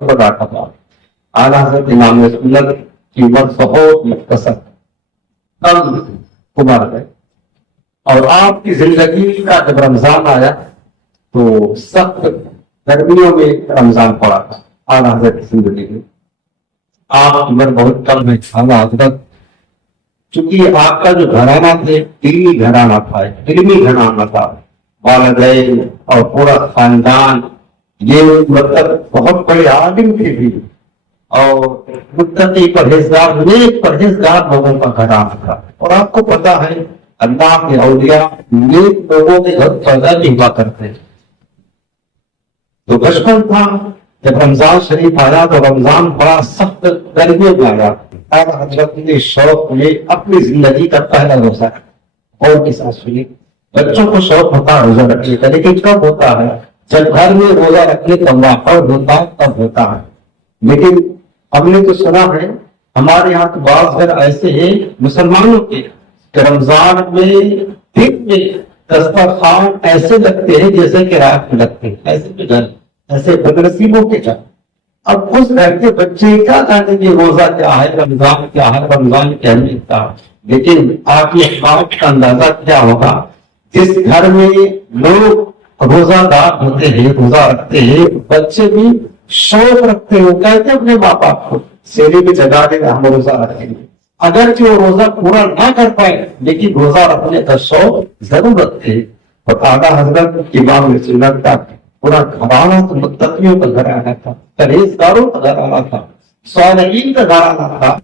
بتاتا تھا اعلیٰ حضرت امام سنت کی عمر بہت مختصر کم عمر ہے، اور آپ کی زندگی کا جب رمضان آیا تو سخت گرمیوں میں رمضان پڑا تھا اعلیٰ حضرت کی زندگی میں. آپ کی عمر بہت کم ہے اعلیٰ حضرت، چونکہ آپ کا جو گھرانہ تھے علمی گھرانہ تھا، علمی گھرانہ تھا، والدین اور پورا خاندان یہ مطلب بہت بڑے عالم تھے بھی، اور متقی پرہیزگار نیک پرہیزگار لوگوں کا گھرانہ تھا. اور آپ کو پتا ہے اللہ کے اولیاء نیک لوگوں کے گھر پیدا نہیں ہوا کرتے. تو بچپن تھا جب رمضان شریف آیا تو رمضان بڑا سخت گرمیوں میں آیا. اعلیٰ حضرت نے شوق میں اپنی زندگی کا پہلا روزہ اور کے ساتھ سنی. بچوں کو شوق ہوتا ہے روزہ رکھنے کا، لیکن کب ہوتا ہے جب گھر میں روزہ رکھنے کا ماحول ہوتا ہے تب ہوتا ہے. لیکن ہم نے تو سنا ہے ہمارے یہاں تو بعض گھر ایسے ہیں مسلمانوں کے کہ رمضان میں دن میں دسترخوان ایسے لگتے ہیں جیسے کہ رات میں لگتے ہیں، ایسے کے گھر، ایسے بدنصیبوں کے گھر. اب اس گھر کے بچے کیا جانے کہ روزہ کیا ہے، رمضان کیا ہے، رمضان کی اہمیت کیا ہے. لیکن آپ کی بات کا اندازہ کیا ہوگا جس گھر میں لوگ روزہ دار ہوتے ہیں، روزہ رکھتے ہیں، بچے بھی شوق رکھتے ہیں، کہتے ہیں اپنے ماں باپ کو سیری میں جگا دے ہم روزہ رکھیں گے. اگر کہ وہ روزہ پورا نہ کر پائے لیکن روزہ رکھنے کا شوق ضرور رکھتے ہیں. اور اعلیٰ حضرت امام سنت کا پورا گھرانہ تو متقیوں کا گھرانہ تھا، پرہیزگاروں کا گھرانہ تھا، صالحین کا گھرانہ تھا.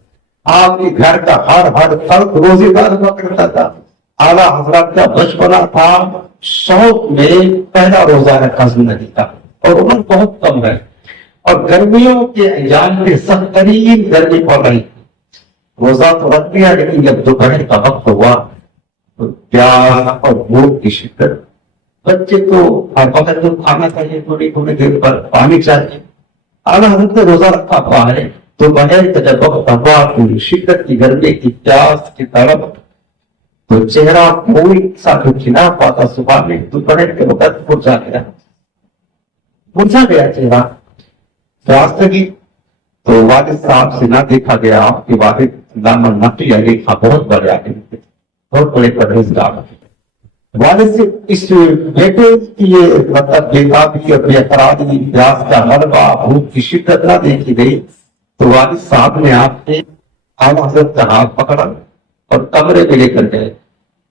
آپ کے گھر کا ہر فرد روزے دار ہوا کرتا تھا. اعلیٰ حضرت کا بچپنا تھا شوق میں پہلا روزہ رکھا زندگی کا، اور عمر بہت کم ہے. اور گرمیوں کے ایام میں سخت ترین گرمی پڑ رہی تھی. روزہ تو رکھ دیا لیکن جب دوپہر کا وقت ہوا تو پیاس اور بھوک کی شدت. بچے تو ہر وقت تو کھانا چاہیے، تھوڑی تھوڑی دیر پر پانی چاہیے. اعلیٰ حضرت نے روزہ رکھا پا ہے تو دوپہر کا جب وقت ہوا پوری شدت کی گرمی کی پیاس کی طرف تو چہرہ پوری ساتھ کھلا پاتا. صبح میں دوپہر کے وقت مرجھا گیا چہرہ. پیاس لگی تو والد صاحب سے نہ دیکھا گیا. آپ کے والد علامہ نقی علی خان بہت بڑے آدمی تھے، بہت بڑے پرہیزگار تھے. والد سے اس بیٹے کی یہ مطلب بےتابی اور بے قراری، پیاس کا غلبہ، بھوک کی شدت نہ دیکھی گئی تو والد صاحب نے آپ نے اعلیٰ حضرت کا ہاتھ پکڑا اور کمرے میں لے کر گئے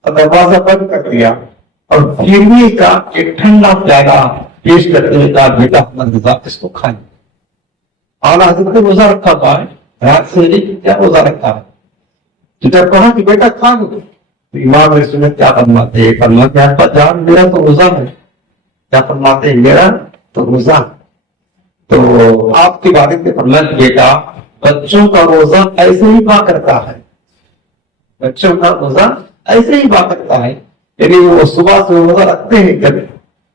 اور دروازہ بند کر دیا اور پھرنے کا ایک ٹھنڈا پیالہ پیش کرتے ہوئے کہا بیٹا احمد رضا اس کو کھائیں. اعلیٰ حضرت نے روزہ رکھا تھا رات سے کیا روزہ رکھا ہے. تو جب کہا کہ بیٹا کھا لو تو امام سنت کیا فرماتے ہیں، فرماتے ہیں ابا جان میرا تو روزہ ہے. کیا فرماتے ہیں میرا تو روزہ. تو آپ کے والد نے فرمایا بیٹا بچوں کا روزہ ایسے ہی با کرتا ہے، بچوں کا روزہ ایسے ہی با کرتا ہے. یعنی وہ صبح سے روزہ رکھتے ہیں، جب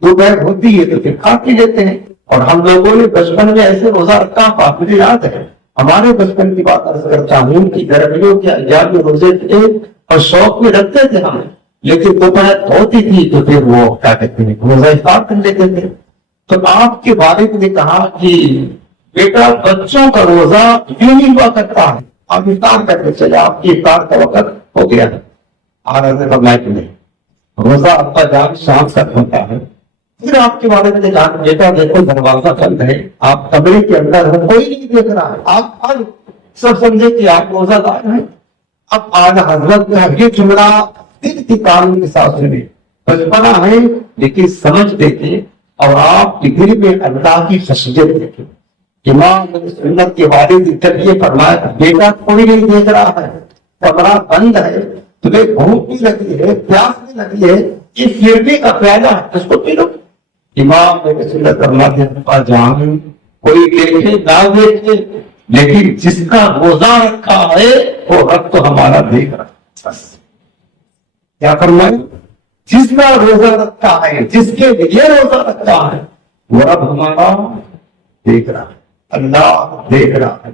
دوپہر ہوتی ہے تو پھر کھا کے لیتے ہیں. اور ہم لوگوں نے بچپن میں ایسے روزہ رکھا مجھے یاد ہے. ہمارے بچپن کی بات عرض کرتا ہوں کہ گرمیوں کے ایام میں روزے تھے اور شوق میں رکھتے تھے ہم، لیکن دوپہر ہوتی تھی تو پھر وہ کیا کہتے ہیں روزہ افطار کر لیتے تھے. تو آپ کے والد نے کہا کہ بیٹا بچوں کا روزہ یوں ہی ہوا کرتا ہے، آپ افطار کر کے چلے، آپ کی افطار کا وقت ہو گیا ہے. روزہ آپ کا جان شام تک ہوتا ہے. پھر آپ کے والد نے کہا بیٹا دیکھو دروازہ بند ہے، آپ کمرے کے اندر ہو، کوئی نہیں دیکھ رہا ہے، آپ سب سمجھے کہ آپ روزہ دار ہیں. اب اعلیٰ حضرت کا یہ جملہ دل کی تعلیم کے ساتھ سنے. بچپنا ہے لیکن سمجھ دیتے اور آپ کے دل میں اللہ کی خشیت دیتے. امام سنت کے والد نے جب یہ فرمایا بیٹا کوئی نہیں دیکھ رہا ہے، کمرہ بند ہے، تمہیں بھوک بھی لگی ہے، پیاس بھی لگی ہے، یہ پھرنے کا پیالہ ہے اس کو پی لو. امام نے سنت فرماتے ہیں جان کوئی دیکھے نہ دیکھے لیکن جس کا روزہ رکھا ہے وہ رب تو ہمارا دیکھ رہا ہے. بس کیا فرمائے جس کا روزہ رکھا ہے، جس کے لیے روزہ رکھا ہے وہ رب ہمارا دیکھ رہا ہے، اللہ دیکھ رہا ہے.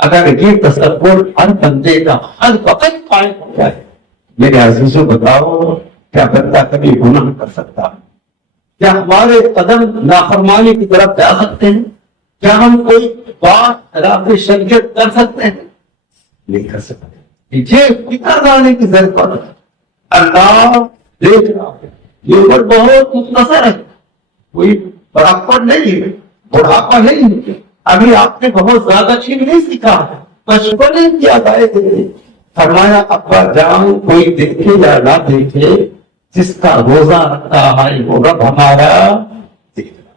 اگر یہ تصور ہر بندے کا ہر وقت قائم ہو جائے، میرے عزیزوں بتاؤ کیا بندہ کبھی گناہ کر سکتا ہے؟ کیا ہمارے قدم نافرمانی کی طرف جا سکتے ہیں؟ کیا ہم کوئی بات خلاف شریعت کر سکتے ہیں؟ نہیں کر سکتے. یہ فکر لانے کی ضرورت ہے. اللہ دیکھ رہا ہے. یہ عمر بہت مختصر ہے, کوئی بڑھاپن نہیں ہے, بڑھاپا نہیں ہے. ابھی آپ نے بہت زیادہ چیز نہیں سیکھا ہے, بچپن کی عادت ہے. فرمایا ابا جان کوئی دیکھے یا نہ دیکھے, جس کا روزہ رکھتا ہے وہ رب ہمارا دیکھ رہا.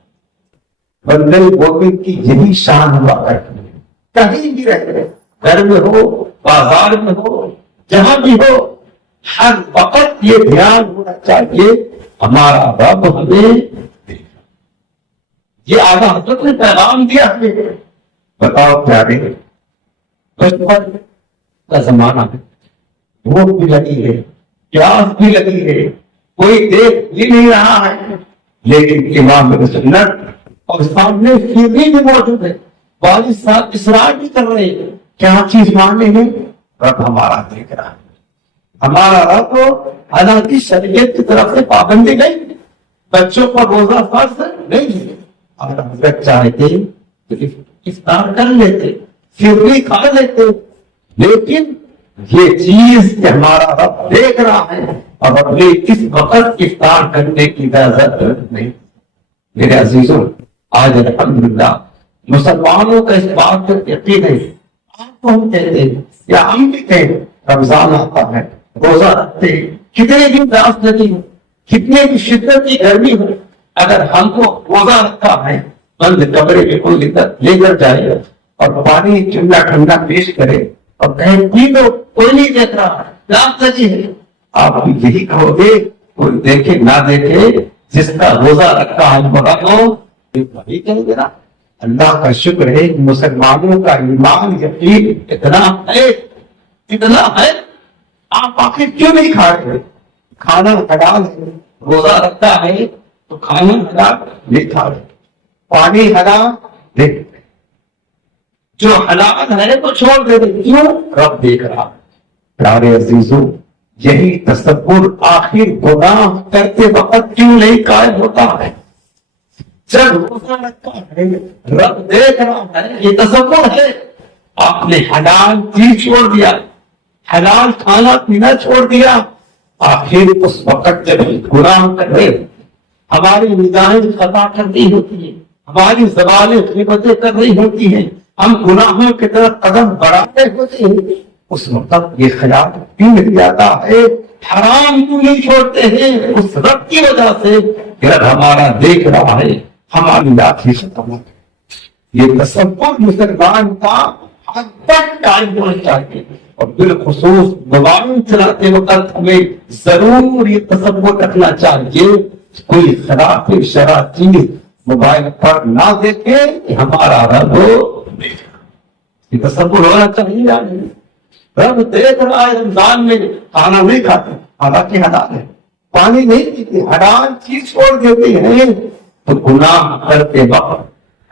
بندے مومن کی یہی شان ہوا کرتی ہے. کہیں بھی رہے, گھر میں ہو, بازار میں ہو, جہاں بھی ہو, ہر وقت یہ دھیان ہونا چاہیے ہمارا رب ہمیں دیکھ رہا. یہ آقا حضرت نے پیغام دیا ہمیں. بتاؤ پیارے, بچپن کا زمانہ ہے, بھوک بھی لگی ہے, پیاس بھی لگی ہے, کوئی دیکھ بھی نہیں رہا ہے, لیکن امام سنت اور سامنے فیری بھی موجود ہے. والد صاحب اصرار بھی کر رہے ہیں, کیا چیز ماننے ہیں؟ رب ہمارا دیکھ رہا ہے. ہمارا رب حالانکہ شریعت کی طرف سے پابندی نہیں, بچوں پر روزہ فرض نہیں ہے. اگر حضرت چاہتے تو افطار کر لیتے, فیری کھا لیتے, لیکن یہ چیز کہ ہمارا رب دیکھ رہا ہے اور اپنے کس وقت افطار کرنے کی اجازت نہیں. میرے عزیزوں, آج الحمدللہ مسلمانوں کا اس بات پر یقین ہے. آپ کو ہم کہتے ہیں یا ہم بھی کہیں رمضان آتا ہے, روزہ رکھتے ہیں, کتنے بھی پیاس لگی ہو, کتنے بھی شدت کی گرمی ہو, اگر ہم کو روزہ رکھا ہے, بند کمرے میں کوئی لے کر جائے اور پانی ٹھنڈا ٹھنڈا پیش کرے اور کہیں پی لو, کوئی نہیں دیکھ رہا, پیاس لگی ہے, آپ یہی کہو گے کوئی دیکھے نہ دیکھے, جس کا روزہ رکھا ہے بڑا ہو, وہی کہیں گے نا. اللہ کا شکر ہے مسلمانوں کا ایمان یقین اتنا ہے, آپ آخر کیوں نہیں کھا رہے؟ کھانا حلال ہے, روزہ رکھتا ہے تو کھانا حلال نہیں کھا رہے, پانی حلال دیکھ, جو حلال ہے تو چھوڑ دے رہے, کیوں؟ رب دیکھ رہا. پیارے عزیزوں, یہی تصور آخر گناہ کرتے وقت کیوں نہیں قائم ہوتا ہے؟ جب روزہ رکھا ہے, رب دیکھ رہا ہے, یہ تصور ہے. آپ نے حلال چیز چھوڑ دیا, حلال کھانا پینا چھوڑ دیا, آخر اس وقت جب گناہ کر رہے, ہماری نگاہیں خطا کر رہی ہوتی ہیں, ہماری زبانیں غیبتیں کر رہی ہوتی ہیں, ہم گناہوں کی طرف قدم بڑھاتے ہوتے ہیں, اس وقت یہ خیال کیوں نہیں آتا ہے حرام کیوں نہیں چھوڑتے ہیں؟ اس رب کی وجہ سے کہ رب ہمارا دیکھ رہا ہے, ہماری لاٹھی ختم ہو. یہ تصور مسلمان کا حد تک قائم ہونا چاہیے, اور بالخصوص موبائل چلاتے وقت ہمیں ضرور یہ تصور رکھنا چاہیے کوئی خلاف شرع چیز موبائل پر نہ دیکھے کہ ہمارا رب یہ تصور ہونا چاہیے. رب دیکھ رہا ہے, رمضان میں کھانا نہیں کھاتے حالانکہ حلال ہے, پانی نہیں پیتے, حلال چیز چھوڑ دیتے ہیں, تو گناہ کرتے وقت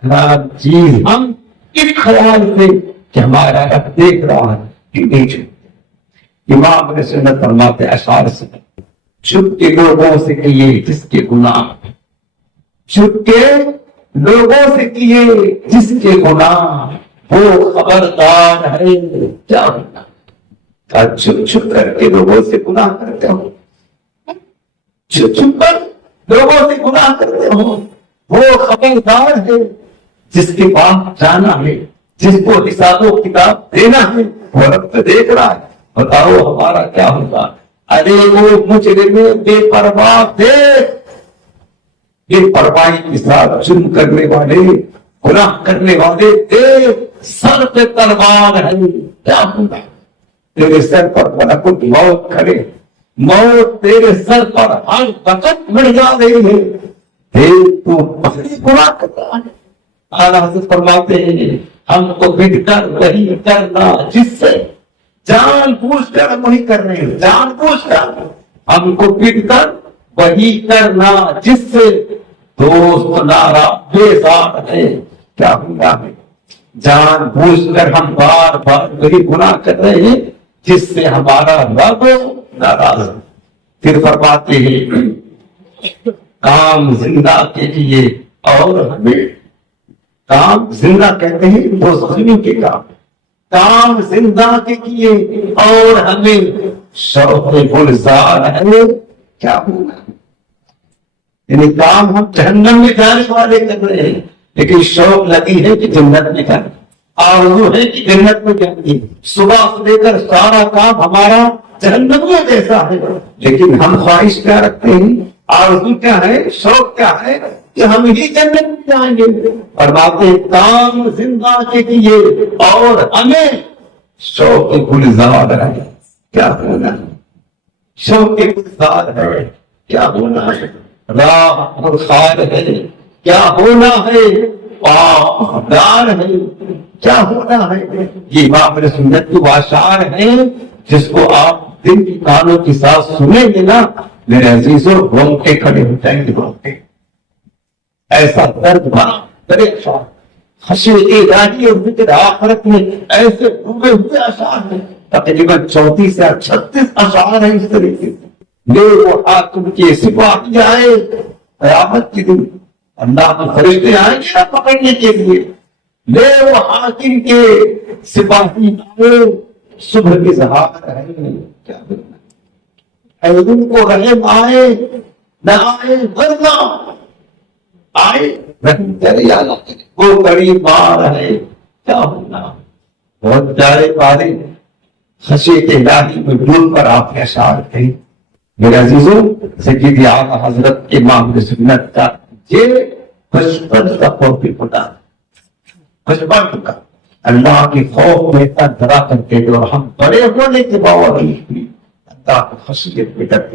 حلال چیز ہم اس خیال سے کہ ہمارا رب دیکھ رہا ہے کہ نہیں چھوڑتے. امام نے سنت فرماتے اشعار سے, چھپ کے لوگوں سے کیے جس کے گناہ, چھپ کے لوگوں سے کیے جس کے گناہ, وہ خبردار ہے کیا ہونا. چھپ چھپ کر کے لوگوں سے گناہ کرتے ہو, چھپ چھپ کر لوگوں سے گناہ کرتے ہو, وہ خبردار ہے جس کے پاس جانا ہے, جس کو حساب و کتاب دینا ہے, وہ رب تو دیکھ رہا ہے. بتاؤ ہمارا کیا ہوگا؟ ارے وہ مجرم بے پرواہ تھے, بے پرواہی کے ساتھ جرم کرنے والے, گناہ کرنے والے تھے, سر پہ تلوار ہے, کیا ہوگا؟ تیرے سر پر ملکوت موت کھڑے, موت تیرے سر پر ہر وقت مڑ جا رہی ہے, تو بڑی گناہ کرتا ہے. اعلیٰ حضرت فرماتے ہیں ہم کو بٹ کر وہی کرنا جس سے جان بوجھ کر وہی کر رہے ہیں, جان بوجھ کر ہم کو بٹ کر وہی کرنا جس سے دوست نارا بیزار ہے. کیا ہوگا ہے؟ جان بوجھ کر ہم بار بار وہی گناہ کر رہے ہیں جس سے ہمارا رب ناراض ہے. پھر فرماتے ہیں کام زندہ کے لیے اور ہمیں کام زندہ کہتے ہیں وہ زخمی کے کام زندہ کے کیے اور ہمیں شوق گلزار ہے کیا ہونا. یعنی کام ہم جہنم میں جانے والے کر رہے ہیں لیکن شوق لگی ہے کہ جنت میں جائیں, آرزو ہے کہ جنت میں جائیں. صبح سے لے کر سارا کام ہمارا جہنم میں جیسا ہے لیکن ہم خواہش کیا رکھتے ہیں, آرزو کیا ہے, شوق کیا ہے کہ ہم ہی جنت میں جائیں گے. فرماتے ہیں کام زندہ کے لیے اور ہمیں شوق گلزار ہے کیا ہونا ہے, شوق گلزار ہے کیا ہونا ہے, راہ خار ہے کیا ہونا ہے, دار ہے کیا ہونا ہے. یہ امام اہل سنت کی واشعار ہیں جس کو آپ دن کی کانوں کے ساتھ سنیں گے نا میرے عزیزوں رونگٹے کھڑے ہو جائیں گے. رونگٹے ایسا درد بھرا پریشان خشیت الہی اور ذکر آخرت میں ایسے ڈوبے ہوئے اشعار ہیں. تقریباً 34 سے 36 اشعار ہیں اس طریقے سے. لے وہ حاکم کے سپاہی آئے قیامت کے دن, اللہ کے فرشتے آئیں گے نا پکڑنے کے لیے. لے وہ حاکم کے سپاہی آئے صبح کے سہار ہے کیا اے ان کو رحم آئے نہ آئے ورنہ آئے رحم کرے یا نہ کرے وہ قریب آ ہے کیا ہونا. بہت پیارے پارے خشیت الہی میں ڈول کر آپ کے اشعار کہیں. میرے عزیزوں سیدی اعلیٰ حضرت امام اہل سنت کا یہ بچپن کا خوف خدا, بچپن کا اللہ کے خوف میں ڈرا کرتے اور ہم بڑے ہونے کے باوجود اللہ کی خشیت میں ڈرتے.